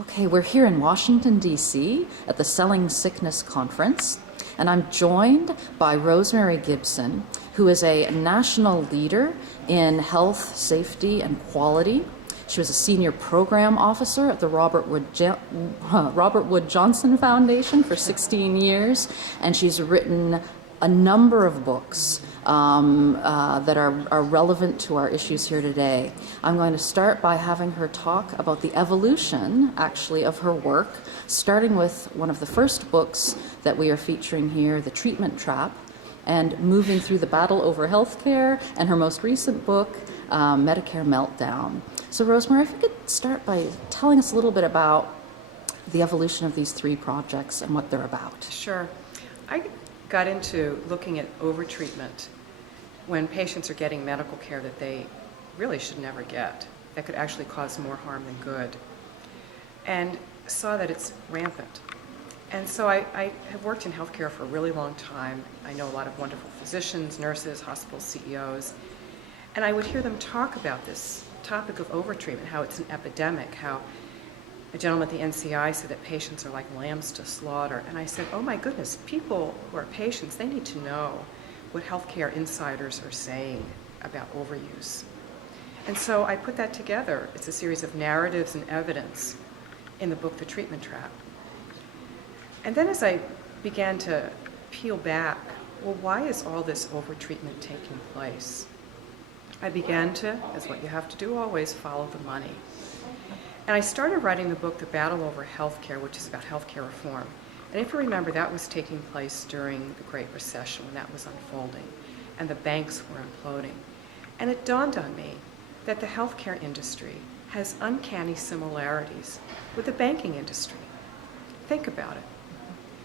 Okay, we're here in Washington, D.C. at the Selling Sickness Conference, and I'm joined by Rosemary Gibson, who is a national leader in health, safety, and quality. She was a senior program officer at the Robert Wood Johnson Foundation for 16 years, and she's written a number of books that are relevant to our issues here today. I'm going to start by having her talk about the evolution, actually, of her work, starting with one of the first books that we are featuring here, The Treatment Trap, and moving through the battle over healthcare, and her most recent book, Medicare Meltdown. So Rosemary, if you could start by telling us a little bit about the evolution of these three projects and what they're about. Sure. I got into looking at overtreatment when patients are getting medical care that they really should never get, that could actually cause more harm than good, and saw that it's rampant. And so I have worked in healthcare for a really long time. I know a lot of wonderful physicians, nurses, hospital CEOs, and I would hear them talk about this topic of overtreatment, how it's an epidemic, how a gentleman at the NCI said that patients are like lambs to slaughter. And I said, oh my goodness, people who are patients, they need to know what healthcare insiders are saying about overuse. And so I put that together. It's a series of narratives and evidence in the book, The Treatment Trap. And then as I began to peel back, well, why is all this overtreatment taking place? I began to, as what you have to do always, follow the money. And I started writing the book, The Battle Over Healthcare, which is about healthcare reform. And if you remember, that was taking place during the Great Recession when that was unfolding, and the banks were imploding. And it dawned on me that the healthcare industry has uncanny similarities with the banking industry. Think about it.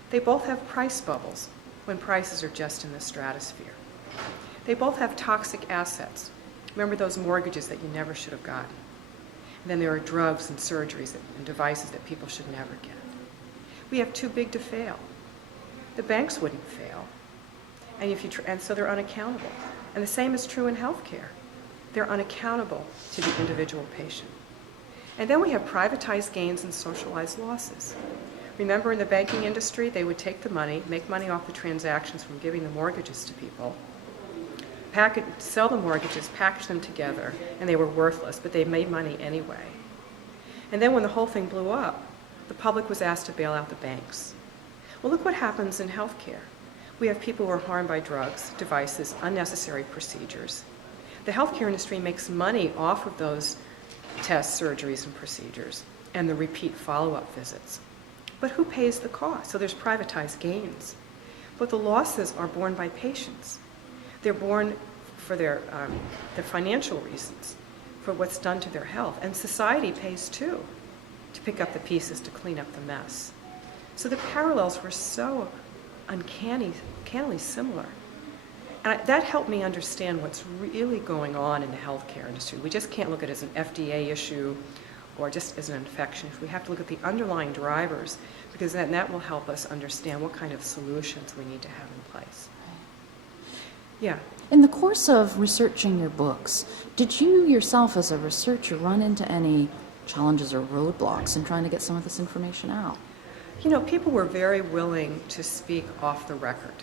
They both have price bubbles when prices are just in the stratosphere. They both have toxic assets. Remember those mortgages that you never should have gotten. And then there are drugs and surgeries and devices that people should never get. We have too big to fail. The banks wouldn't fail, and so they're unaccountable. And the same is true in healthcare. They're unaccountable to the individual patient. And then we have privatized gains and socialized losses. Remember, in the banking industry, they would take the money, make money off the transactions from giving the mortgages to people, sell the mortgages, package them together, and they were worthless, but they made money anyway. And then when the whole thing blew up, the public was asked to bail out the banks. Well, look what happens in healthcare. We have people who are harmed by drugs, devices, unnecessary procedures. The healthcare industry makes money off of those tests, surgeries, and procedures, and the repeat follow-up visits. But who pays the cost? So there's privatized gains. But the losses are borne by patients. They're borne for their financial reasons, for what's done to their health. And society pays too, to pick up the pieces, to clean up the mess. So the parallels were so uncannily similar. And that helped me understand what's really going on in the healthcare industry. We just can't look at it as an FDA issue or just as an infection. We have to look at the underlying drivers, because then that will help us understand what kind of solutions we need to have in place. Yeah. In the course of researching your books, did you yourself as a researcher run into any challenges or roadblocks in trying to get some of this information out? You know, people were very willing to speak off the record,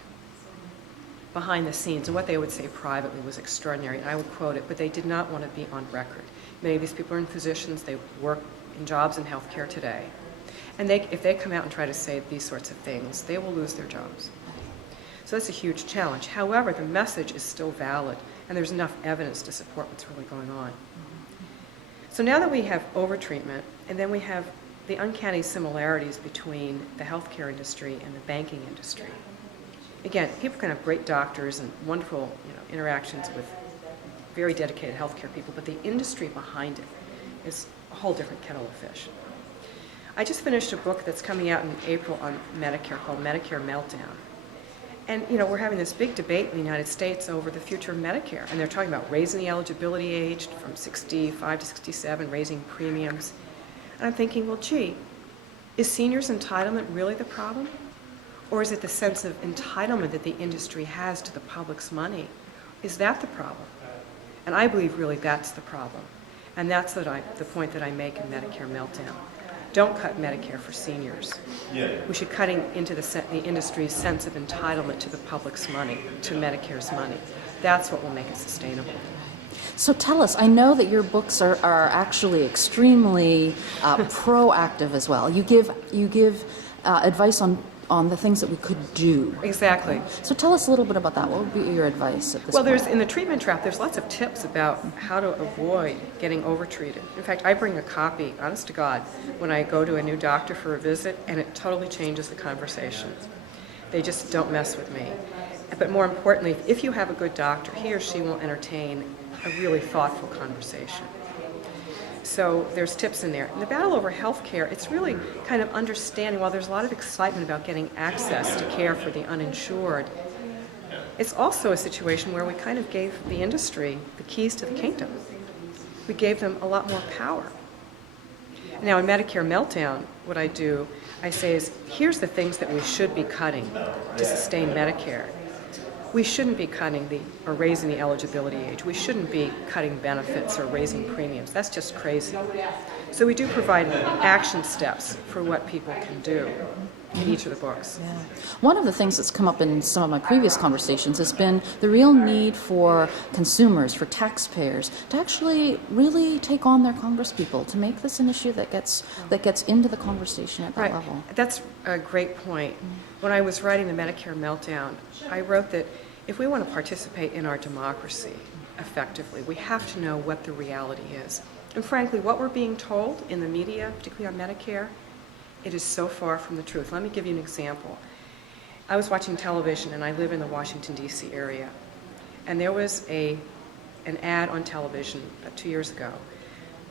behind the scenes, and what they would say privately was extraordinary, and I would quote it, but they did not want to be on record. Many of these people are physicians, they work in jobs in healthcare today, and if they come out and try to say these sorts of things, they will lose their jobs. So that's a huge challenge. However, the message is still valid, and there's enough evidence to support what's really going on. So now that we have overtreatment, and then we have the uncanny similarities between the healthcare industry and the banking industry. Again, people can have great doctors and wonderful interactions with very dedicated healthcare people, but the industry behind it is a whole different kettle of fish. I just finished a book that's coming out in April on Medicare called Medicare Meltdown. And we're having this big debate in the United States over the future of Medicare, and they're talking about raising the eligibility age from 65 to 67, raising premiums. And I'm thinking, well, gee, is seniors' entitlement really the problem? Or is it the sense of entitlement that the industry has to the public's money? Is that the problem? And I believe really that's the problem. And that's the point that I make in Medicare Meltdown. don't cut Medicare for seniors. We should cut into the industry's sense of entitlement to the public's money, to Medicare's money. That's what will make it sustainable. So tell us, I know that your books are actually extremely proactive as well. You give advice on the things that we could do. Exactly. So tell us a little bit about that. What would be your advice at this Well, point? in the treatment trap, there's lots of tips about how to avoid getting overtreated. In fact, I bring a copy, honest to God, when I go to a new doctor for a visit, and it totally changes the conversation. They just don't mess with me. But more importantly, if you have a good doctor, he or she will entertain a really thoughtful conversation. So there's tips in there. In the battle over health care, it's really kind of understanding, while there's a lot of excitement about getting access to care for the uninsured, it's also a situation where we kind of gave the industry the keys to the kingdom. We gave them a lot more power. Now in Medicare Meltdown, what I do, I say is, here's the things that we should be cutting to sustain Medicare. We shouldn't be cutting or raising the eligibility age. We shouldn't be cutting benefits or raising premiums. That's just crazy. So we do provide action steps for what people can do in each of the books. Yeah. One of the things that's come up in some of my previous conversations has been the real need for consumers, for taxpayers, to actually really take on their congresspeople, to make this an issue that gets into the conversation at that level. That's a great point. When I was writing the Medicare Meltdown, I wrote that if we want to participate in our democracy effectively, we have to know what the reality is. And frankly, what we're being told in the media, particularly on Medicare, it is so far from the truth. Let me give you an example. I was watching television, and I live in the Washington, D.C. area, and there was an ad on television about 2 years ago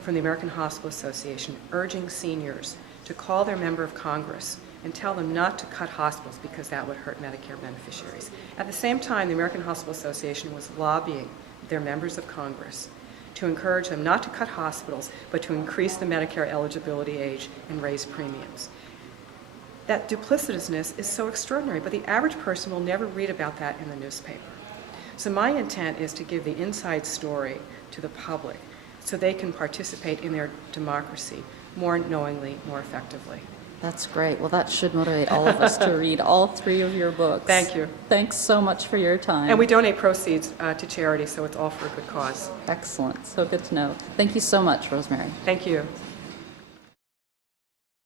from the American Hospital Association urging seniors to call their member of Congress and tell them not to cut hospitals because that would hurt Medicare beneficiaries. At the same time, the American Hospital Association was lobbying their members of Congress to encourage them not to cut hospitals, but to increase the Medicare eligibility age and raise premiums. That duplicitousness is so extraordinary, but the average person will never read about that in the newspaper. So my intent is to give the inside story to the public so they can participate in their democracy more knowingly, more effectively. That's great. Well, that should motivate all of us to read all 3 of your books. Thank you. Thanks so much for your time. And we donate proceeds to charity, so it's all for a good cause. Excellent. So good to know. Thank you so much, Rosemary. Thank you.